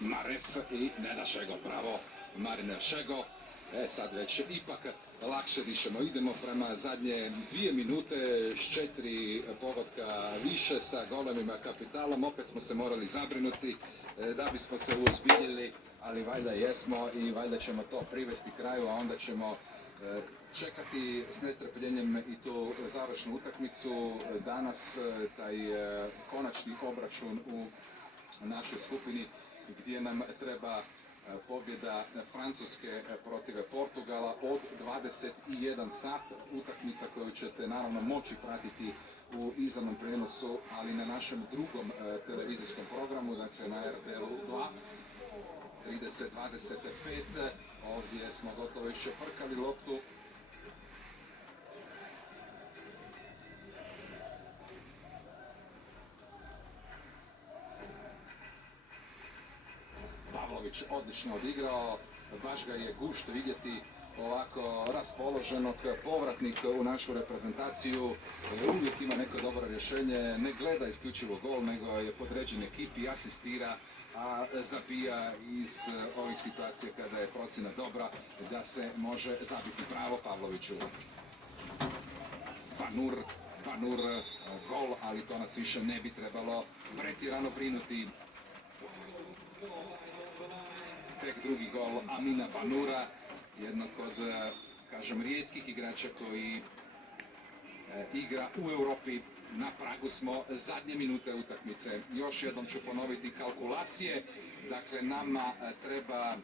Maref i Neda Šego, pravo Mariner Šego. Sad već ipak lakše dišemo. Idemo prema zadnje 2 minute s 4 pogotka više sa golemima kapitalom. Opet smo se morali zabrinuti da bismo se uozbiljili, ali valjda jesmo i valjda ćemo to privesti kraju, a onda ćemo čekati s nestrpljenjem i tu završnu utakmicu. Danas taj konačni obračun u našoj skupini gdje nam treba pobjeda Francuske protiv Portugala od 21 sat. Utakmica koju ćete naravno moći pratiti u izravnom prijenosu, ali na našem drugom televizijskom programu, dakle na RTL 2, 30:25. Ovdje smo gotovo iščeprkali loptu. Pavlović odlično odigrao, baš ga je gušt vidjeti ovako raspoloženog povratnika u našu reprezentaciju. Uvijek ima neko dobro rješenje, ne gleda isključivo gol, nego je podređen ekipi, asistira, a zabija iz ovih situacija kada je procjena dobra da se može zabiti. Pravo Pavloviću. Banur, gol, ali to nas više ne bi trebalo pretjerano brinuti. Tek drugi gol Amina Banura, jednog od, kažem, rijetkih igrača koji igra u Europi. Na pragu smo zadnje minute utakmice. Još jednom ću ponoviti kalkulacije. Dakle, nama treba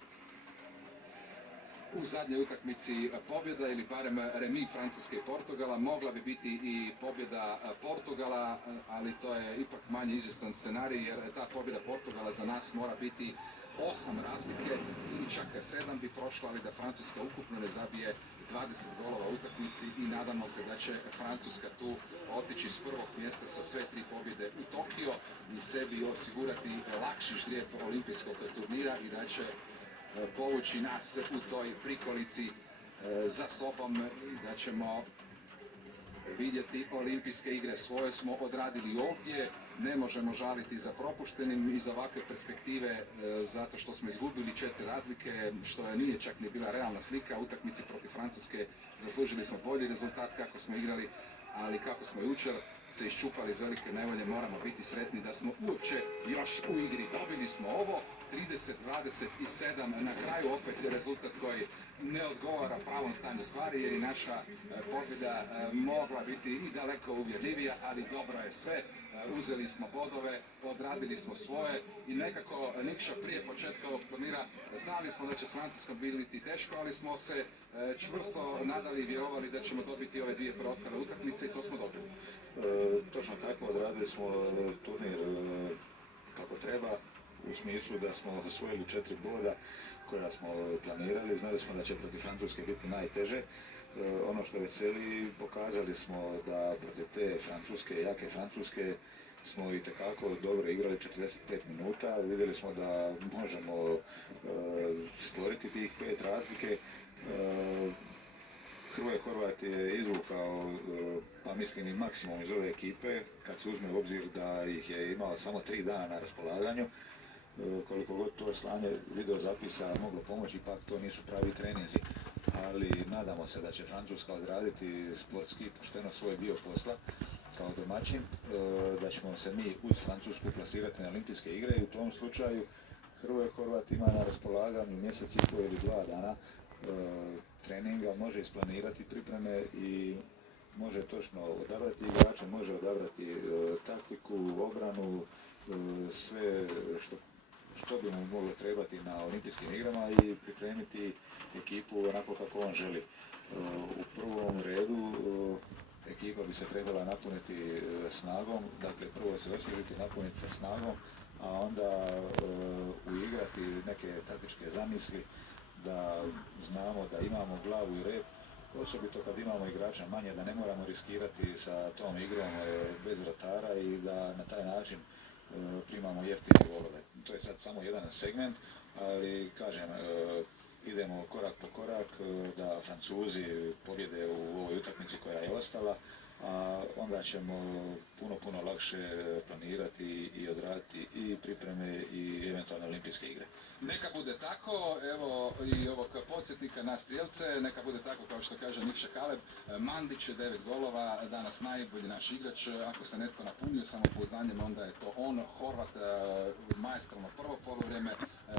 u zadnjoj utakmici pobjeda ili barem remi Francuske i Portugala. Mogla bi biti i pobjeda Portugala, ali to je ipak manje izvjestan scenarij, jer ta pobjeda Portugala za nas mora biti 8 razlike ili čak 7 bi prošlo, ali da Francuska ukupno ne zabije 20 golova u utakmici i nadamo se da će Francuska tu otići s prvog mjesta sa sve 3 pobjede u Tokio i sebi osigurati lakši ždrijeb olimpijskog turnira i da će povući nas u toj prikolici za sobom i da ćemo vidjeti olimpijske igre. Svoje smo odradili ovdje, ne možemo žaliti za propuštenim iz ovakve perspektive zato što smo izgubili 4 razlike, što nije čak ni bila realna slika. Utakmici protiv Francuske zaslužili smo bolji rezultat kako smo igrali, ali kako smo jučer se iščupali iz velike nevolje, moramo biti sretni da smo uopće još u igri. Dobili smo ovo, 30:27, na kraju opet je rezultat koji ne odgovara pravom stanju stvari, jer je naša pobjeda mogla biti i daleko uvjerljivija, ali dobro je sve. Uzeli smo bodove, odradili smo svoje i nekako, Nikša, prije početka ovog turnira znali smo da će s Francuskom biti teško, ali smo se čvrsto nadali i vjerovali da ćemo dobiti ove 2 preostale utakmice i to smo dobili. Točno tako, odradili smo turnir kako treba, u smislu da smo osvojili 4 boda koja smo planirali. Znali smo da će protiv Francuske biti najteže. Ono što veseli, pokazali smo da protiv te Francuske, jake Francuske, smo itekako dobro igrali 45 minuta. Vidjeli smo da možemo stvoriti tih 5 razlike. Hrvoje Horvat je izvukao, pa mislim, i maksimum iz ove ekipe, kad se uzme u obzir da ih je imao samo 3 dana na raspolaganju. Koliko god to slanje video zapisa moglo pomoći, ipak to nisu pravi treninzi, ali nadamo se da će Francuska odraditi sportski pošteno svoj dio posla kao domaćin, da ćemo se mi uz Francusku plasirati na olimpijske igre i u tom slučaju Hrvoje Horvat ima na raspolaganju mjesec i pol ili 2 dana treninga, može isplanirati pripreme i može točno odabrati igrače, može odabrati taktiku, obranu, sve što bi mu moglo trebati na olimpijskim igrama i pripremiti ekipu onako kako on želi. U prvom redu ekipa bi se trebala napuniti snagom, dakle prvo se osvježiti, napuniti sa snagom, a onda uigrati neke taktičke zamisli, da znamo da imamo glavu i rep, osobito kad imamo igrača manje, da ne moramo riskirati sa tom igrom bez vratara i da na taj način primamo jeftine golove. To je sad samo jedan segment, ali kažem, idemo korak po korak da Francuzi pobjede u ovoj utakmici koja je ostala, a onda ćemo puno lakše planirati i odraditi i i pripreme i eventualne olimpijske igre. Neka bude tako, evo i ovog podsjetnika na strijelce, neka bude tako kao što kaže Nikša Kaleb, Mandić je 9 golova, danas najbolji naš igrač, ako se netko napunio samopouzdanjem onda je to on, Horvat, maestralno prvo poluvreme,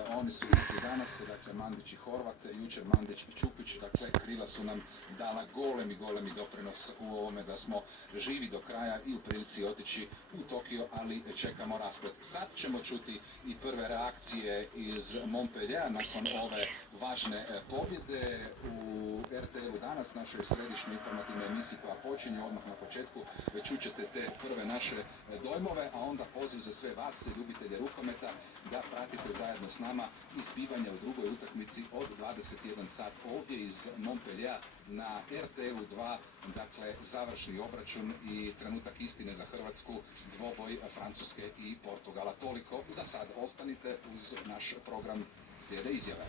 oni su i danas, dakle Mandić i Horvat, jučer Mandić i Čupić, dakle krila su nam dala golemi doprinos u ovome da smo živi do kraja i u prilici otići u Tokio, ali čekamo rasplet. Sad ćemo čuti i prve reakcije iz Montpelliera nakon ove važne pobjede u RTL-u danas, našoj središnjoj informativnoj emisiji koja počinje odmah na početku. Čućete te prve naše dojmove, a onda poziv za sve vas, ljubitelje rukometa, da pratite zajedno s nama izbivanja u drugoj utakmici od 21 sat ovdje iz Montpelliera na RTL-u 2, dakle završni obračun i trenutak istine za Hrvatsku, dvoboj Francuske i Portugala. Toliko za sad, ostanite uz naš program, slijede izjave.